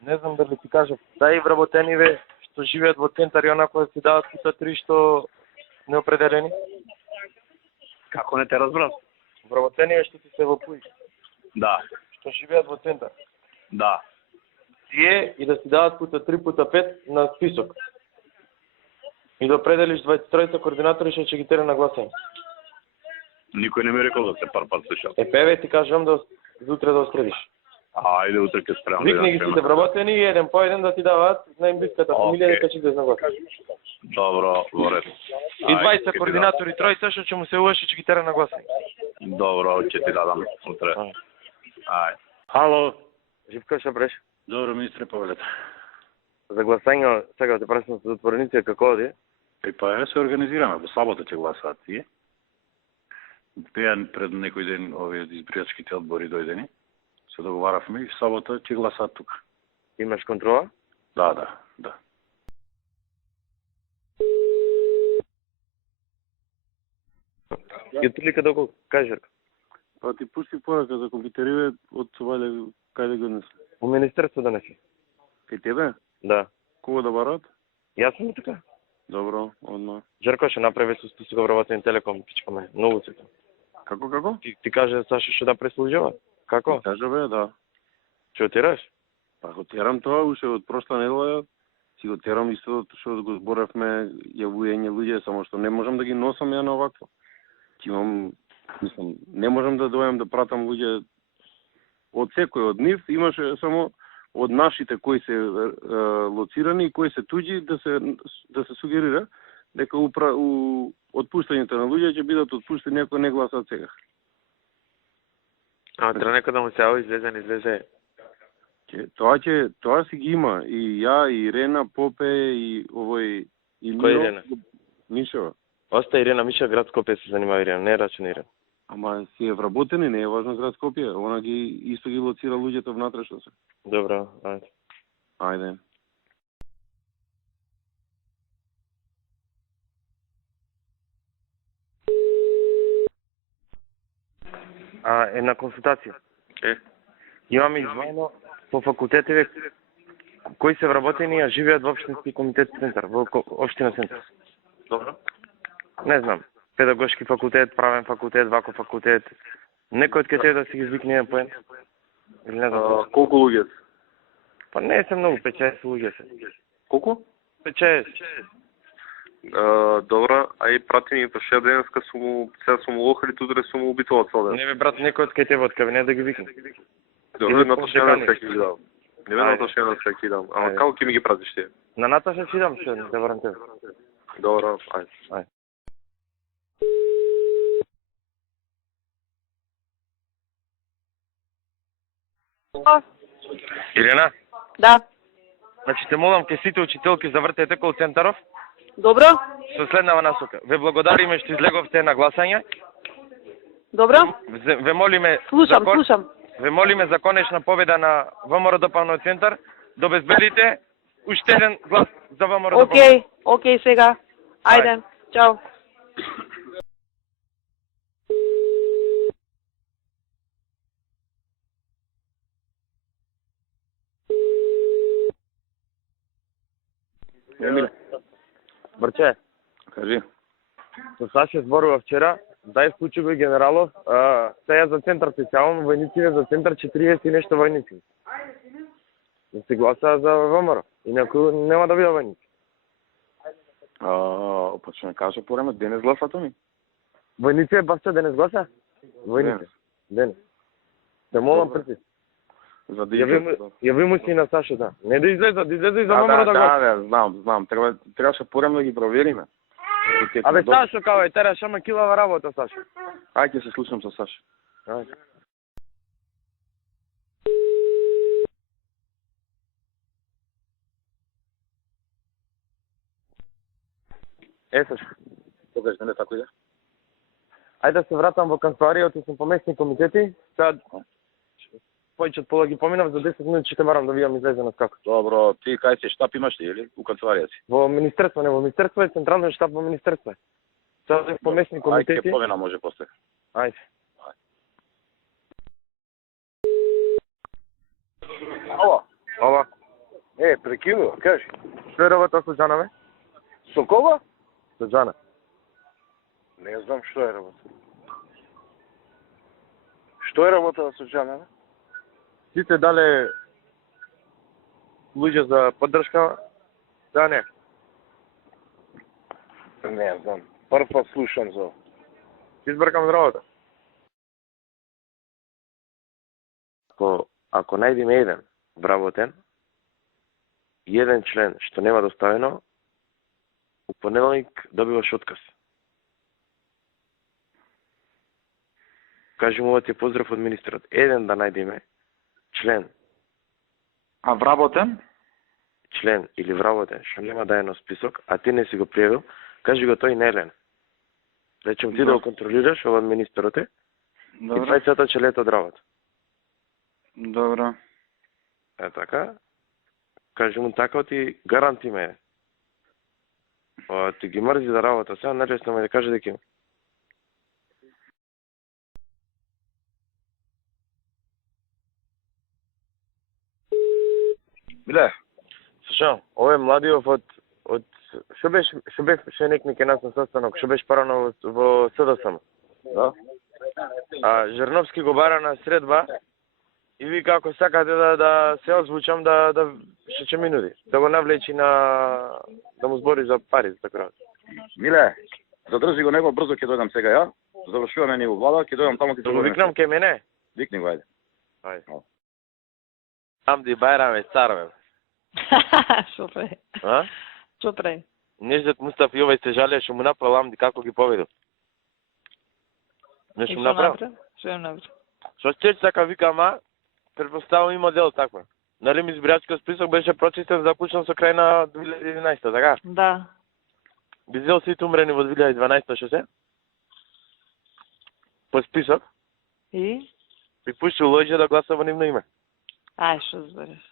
Не знам дали ти кажав, таа вработениве што живеат во центар и онако си дават кута 3 што неопределени. Како не те разбрав? Вработениве што ти се во Пуј, Да, што живеат во центар. да. Тие и да си дават пута 3 пута 5 на список. И да определиш 23 координатори што ќе ги тера на гласање. Никој не ми рекол да се парпат слушал. Певе ти кажам да за утре да остредиш. Ајде утре ќе спремам. Викни ги сите вработени и еден по еден да ти дават на им блиската фамилија дека ќе да гласа. Добро, во ред. И 20 координатори, тројца што ќе му се уваше ќе ги тера на гласање. Добро, ќе ти дадам утре. Ај. Halo, Живко што бреш? dobro ministre повелете. За гласање сега да прашам за отвореници како оди. И па ја се организираме, во сабота ќе гласаат тие. Беа пред некој ден овие избирачките одбори дојдени. Се договаравме и в сабота ќе гласаат тука. Имаш контрола? Да. Ќе ти лика доколку кажеш. Па ти пусти порака за компјутериве од Совале, кај да го однесе? Во министерство да неси. Кај тебе? Да. Кога да барат? Јас сум тука. Добро, одма. Жерко ќе направи со список вработени Телеком, пичкаме. Многу се. Како? Ти каже Саша што да преслужува? Како? Кажа бе, да. Што тираш? Па го терам тоа уште од прошла недела. Си го терам исто што го зборавме јавување луѓе, само што не можам да ги носам ја на овакво. Имам, мислам, не можам да дојам да пратам луѓе од секој од нив, имаше само од нашите кои се лоцирани и кои се туѓи да се сугерира дека отпуштањето на луѓе ќе бидат отпуштени ако не гласат сега. Треба некој да му се јави излезе. Тоа си ги има и ја и Ирена Попе и овој и Кој Ирена? Мишева. Оста Ирена Миша, град Скопје се занимава Ирена, не е рачна Ирена. Ама си е вработени, не е важно град Скопје. Она ги исто ги лоцира луѓето внатре што се. Добро, ајде. Ајде. Една консултација. Имаме изваено по факултетиве кои се вработени, а живеат во општински комитет центар, во општина центар. Добро. Не знам, педагошки факултет, правен факултет, вако факултет. Некој од кете да си ги звикне еден по еден? Или не знам. Колку луѓе? Па не се многу, 5-6 луѓе се. Колку? 5-6. Добра, ај прати ми па ше денеска сега сум лохали, утре сум убитувал цел ден. Не бе брат, некој од кете од кабинет да ги викне. Добро, Наташа на сега ќе ги дам. Не бе Наташа на сега ќе дам. Ама како ќе ми ги пратиш ти? На Наташа ќе дам, што да врам тебе. Добро, ајде. Ирена, Да. значи те молам ке сите учителки завртете кол центаров Добро? со следнава насока. Ве благодариме што излеговте на гласање. Добро? Ве молиме Слушам. Ве молиме за конечна победа на ВМРО ДПМН центар да обезбедите уште еден глас за ВМРО ДПМН. Океј сега. Ајде. Чао. Емиле. Брче, Кажи. со Саше зборува вчера, дај случај го и генералов, сега за центар специјално, војниците за центар 40 и нешто војници. Да се гласа за ВМРО. Инаку нема да биде војници. Па што не кажа порема, денес гласато ми? Војници е бавче денес гласа? Војници. Денес. Да молам прти. За да Јави му си на Саше, да. Не да излезе и за ВМРО да гласа. Да, знам. Требаше порем да ги провериме. Абе Сашо као е, тераш ама килава работа, Сашо. Ајде ќе се слушам со Саша. Ајде. Сашо. Покажи, не така иде. Ајде да се вратам во канцеларијата, сум поместник комитети. Сега повеќе од пола ги поминав, за 10 минути ќе марам да видам излезена како. Добро, ти кај си штаб имаш ли, или у канцеларија си? Во министерство, не во министерство е централен штаб во министерство. Сега сум поместник комитети. Ајде, ќе повена може после. Ајде. Ало. Ова. прекинува, кажи. Што е работа со Джана, бе? Со кого? Со Джана. Не знам што е работа. Што е работа со Джана, бе? Сите дале луѓе за поддршка? Да, не. Не знам. Прв пат слушам за ова. Избркам работа. Ако најдеме еден вработен и еден член што нема доставено, у понеделник добиваш отказ. Кажи му ти поздрав од министрот. Еден да најдеме член. А вработен? Член или вработен што нема даено список, а ти не си го пријавил, кажи го тој Нелен. Речем ти да го контролираш овој министрот е и Добро. двајцата ќе лет од работа. Добро. Е така? Кажи му така, ти гаранти ме. Ти ги мрзи да работа, сега најлесно ме да каже дека има. Биле, Слушам, овој младиов од што беше некни ке нас на состанок, што беше парано во СДСМ. да? А Жерновски го бара на средба и вика ако сакате да се озвучам да што ќе минути, да го навлечи да му збори за пари за така. Миле, задржи го него, брзо ќе дојдам сега ја. Завршуваме ни во влада, ќе дојдам таму ќе Да го викнам ке мене. Викни го, ајде. Ајде. Амди Байраме царве. Што пре? А? Што пре? Неждет Мустаф и овој се жалее што му направил Амди како ги поведу. Нешто му направил? Што им направи? Што ќе така вика, ама претпоставувам има дел такво. Нали ми избирачкиот список беше прочистен заклучен со крај на 2011, така? Да. Би зел сите умрени во 2012 што се? По список И? би пуштил луѓе да гласа во нивно име. Ај, што збереш?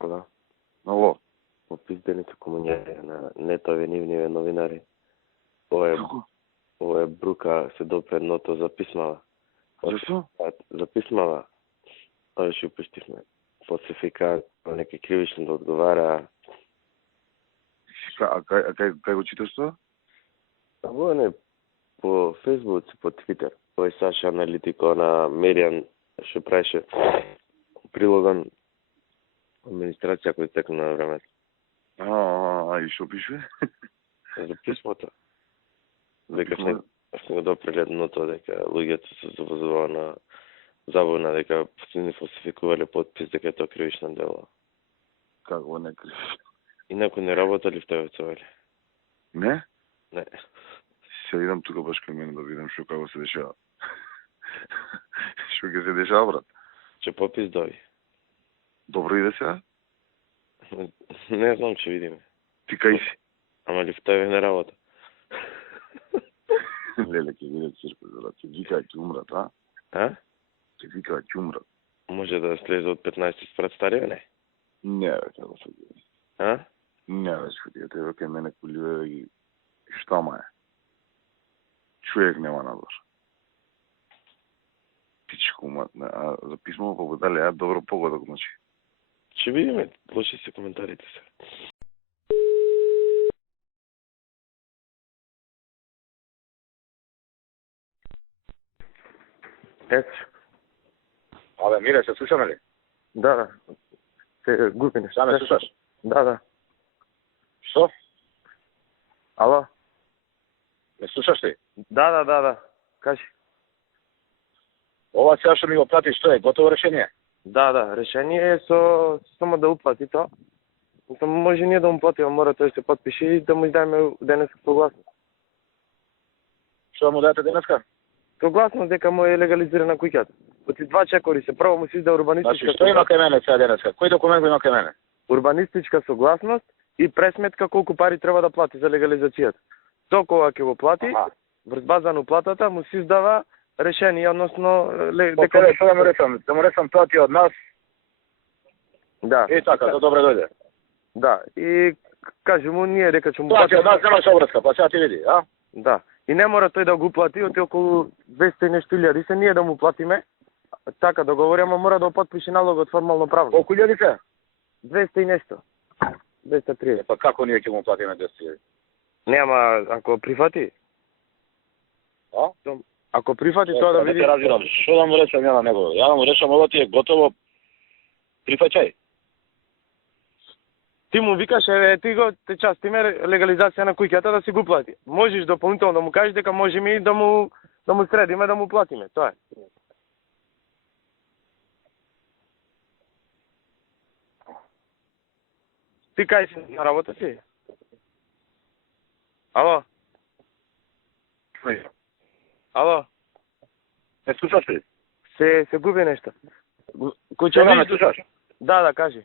Да. Ало. Попиздените комуњари на нетови нивниве новинари. Ова е брука се допре едното за писмава. Зашто? За писмава. Ова што пуштивме. Подсификат, неки кривично да одговара. А кај го читаш тоа? Во не по Facebook и по Twitter. Овој Саша аналитико на Меријан што правеше прилоган администрација кој текна на времето. И што пише? За писмото. Дека сме го допрели едното, дека луѓето се завозува на забавна, дека не фалсификувале подпис, дека е тоа кривично дело. Како не криш? Инаку не работали в тој Не? Не. Се идам тука баш кај мене да видам што како се дешава. Што ќе се дешава, брат? Че подпис доби. Добро иде сега? Не знам, че видиме. Ти кај си? Ама ли в тој не работа? Леле, ќе виде циркус, брат. Ќе вика ќе умрат, а? А? Ќе вика ќе умрат. Може да слезе од 15 спред старија, не? Не, бе, како се види. А? Не, бе, шкотија, тебе кај мене коливе и штама е. Човек нема надвор. Пичко матне, а за писмо победале, а добро погодок, значи. Че видиме, лоши се коментарите се. Ето. Абе, Мире, се слушаме ли? Да. Се глупи нешто. Са ме слушаш? Да. Што? Ало? Ме слушаш ли? Да. Кажи. Ова сега што ми го прати, што е? Готово решение? Да. Решение е само да уплати тоа. Може ние да му платиме, мора тој се подпише и да му издадеме денес согласност. Што му дадете денеска? Согласност дека му е легализирана куќата. Оти два чекори се, прво му се изда Значи, урбанистичка што има кај мене сега денеска? Кој документ го има кај мене? урбанистичка согласност и пресметка колку пари треба да плати за легализацијата. Тоа кога ќе го плати, врз база на уплатата му се издава решение, односно дека што да му речам? Да му речам тоа ти од нас. Да. И така, да добре дојде. Да. И кажи му ние дека ќе му Тоа ти од нас немаш обрска, па сега ти види, а? Да. И не мора тој да го плати, оти околу 200 и нешто илјади се ние да му платиме. Така договори, ама мора да потпише налогот формално правно. Колку илјади се? 200 и нешто. 230. Па како ние ќе му платиме 200.000? Нема, ако прифати. А? Ако прифати тоа да Не види. те разбирам. Што да му речам ја на него? Ја да му речам ова ти е готово. Прифаќај. Ти му викаш, еве, ти го те частиме легализација на куќата да си го плати. Можеш дополнително да му кажеш дека можеме и да му средиме да му платиме. Тоа е. Ти кај си на работа си? Ало? Ало? Не слушаш ли? Се губи нешто. Кој Сега ме видиш? слушаш? Да, кажи.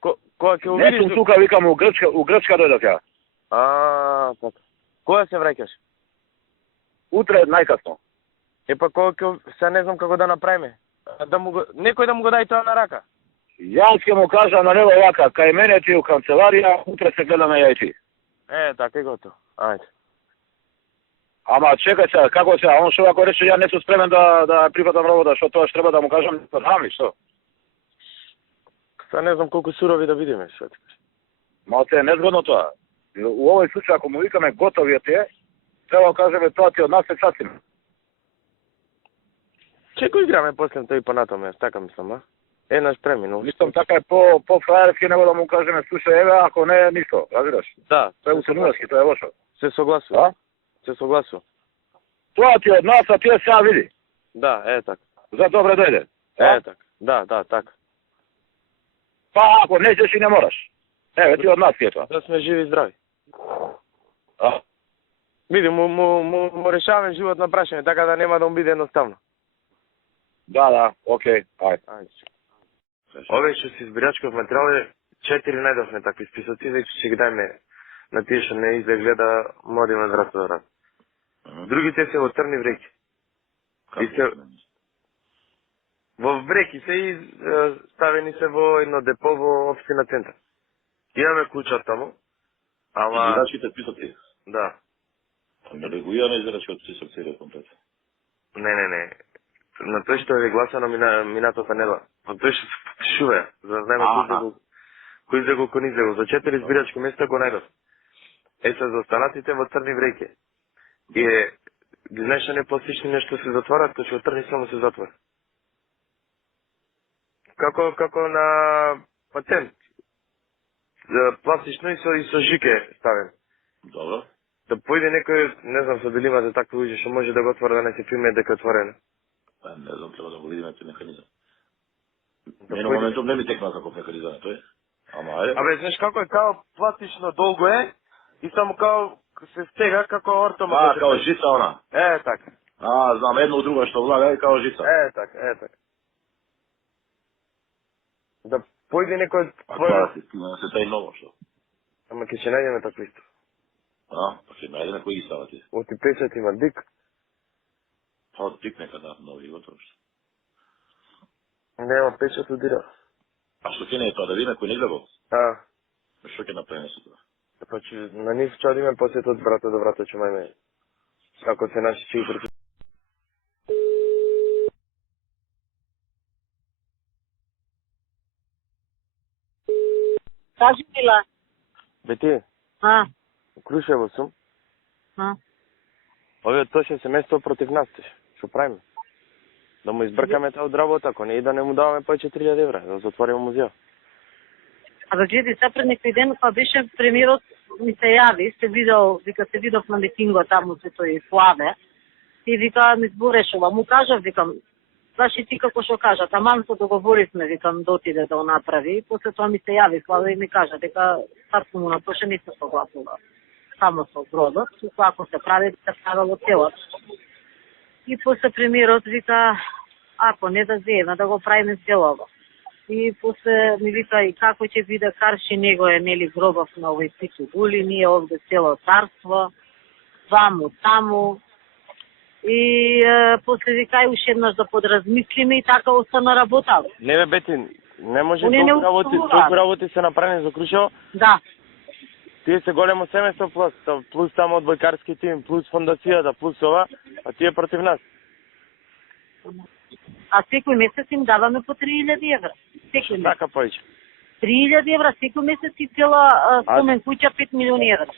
Кога ќе Не увидиш? сум тука, викам у Грчка дојдов ја. Така. Кога се враќаш? Утре најкасно. Па кога ќе се не знам како да направиме. Некој да му го дај тоа на рака. Јас ќе му кажам на него вака, кај мене ти у канцеларија, утре се гледаме ја и ти. Така и готово. Ајде. Ама чекај се, како се, он што ако рече ја не сум спремен да прифатам работа, што тоа што треба да му кажам, знам ли што? Са не знам колку сурови да видиме, што ти кажеш. Ма те е незгодно тоа. У овој случај, ако му викаме готови тие, треба да кажеме тоа ти од нас се чатиме. Чеко играме после тој понатоме, така мислам, а? Еднаш преминул. Мислам така е по фраерски него да му кажеме слушај еве, ако не ништо, разбираш? Да, Тоа е уценуваски, тоа е лошо. се согласувам. А? Се согласувам. Тоа ти од нас, а тие сега види. Да, така. За добре дојде. Така. Да, така. Па ако не ćeš и не мораш. Еве ти од нас ти е тоа. Да сме живи и здрави. А? Види, му решаваме живот на прашање, така да нема да му биде едноставно. Да, окей, ајде. Овие што си избирачков материјал 4 најдовме такви списоци, веќе ќе ги дајме на тие што не изгледа модиме врато да рад. Другите се во црни вреки. И се во вреки се и ставени се во едно депо во општина центар. Имаме клуча таму, ама Избирачките списоци. да. Не регулираме избирачките списоци комплет. Не. На тој што е гласано минатата недела. На тој што се потпишува, за да знаеме кој излегол, кој не излегол. За 4 избирачки места го најдов. Се за останатите во црни вреки. И ги знаеш не пластични нешто се затварат, кој што црни само се затвора. Како на патент. Пластично и со жике ставен. Добро. Да појде некој, не знам, со дали имате такви луѓе што може да го отвора да не се приме дека е отворено. Не знам, треба да го видиме тој механизам. Не, на моментум не ми текна како механизам тој. Ама ајде. Абе, знаеш како е, као пластично долго е и само као се стега како ортомо. Као жица она. Така. Знам, едно у друго што влага е као жица. Така. Да појде некој... Тоа се стигна се тај ново што. Ама ќе ќе најдеме такво исто. Па ќе најдеме кој ги става ти. Оти печат има дик. Па тик некада нови готово што. Нема печат удира. А што ќе не е тоа да видиме кој не излегол? Што ќе направиме со тоа? Па ќе на нив чадиме после од врата до врата ќе мајме. Ако се наши ќе утре. Кажи, Мила. Бе ти, Крушево сум. Овие тоа ќе се место против нас, што правиме? Да му избркаме тоа од работа, ако не и да не му даваме па 4000 евра, да затвориме музеј. Абе, гледи, сега пред некој ден, кога беше премиерот, ми се јави, се видов на митинго таму се тој Славе, и вика, ми зборешува, му кажав, викам, знаеш и ти како што кажа, таман се договоривме, викам, да отиде да го направи, после тоа ми се јави Славе и ми кажа, дека татко му на тоа не се согласува, само со бродот, ако се прави, се правило целот. И после премиерот вика, ако не да земе, да го правиме целово. И после ми вика и како ќе биде карши, него е нели гробов на овој Пицу Гули, ние овде цело царство, ваму, таму. И после вика и уште еднаш да подразмислиме и така остана работа. Не бе, Бети, не може толку работи се направени за Крушево. Да. Тие се големо семејство плюс само одбојкарски тим, плюс фондацијата, плюс ова, а тие против нас. А секој месец им даваме по 3000 евра. Секој месец. Така поиќе. 3000 евра секој месец и цела спомен куќа 5 милиони евра.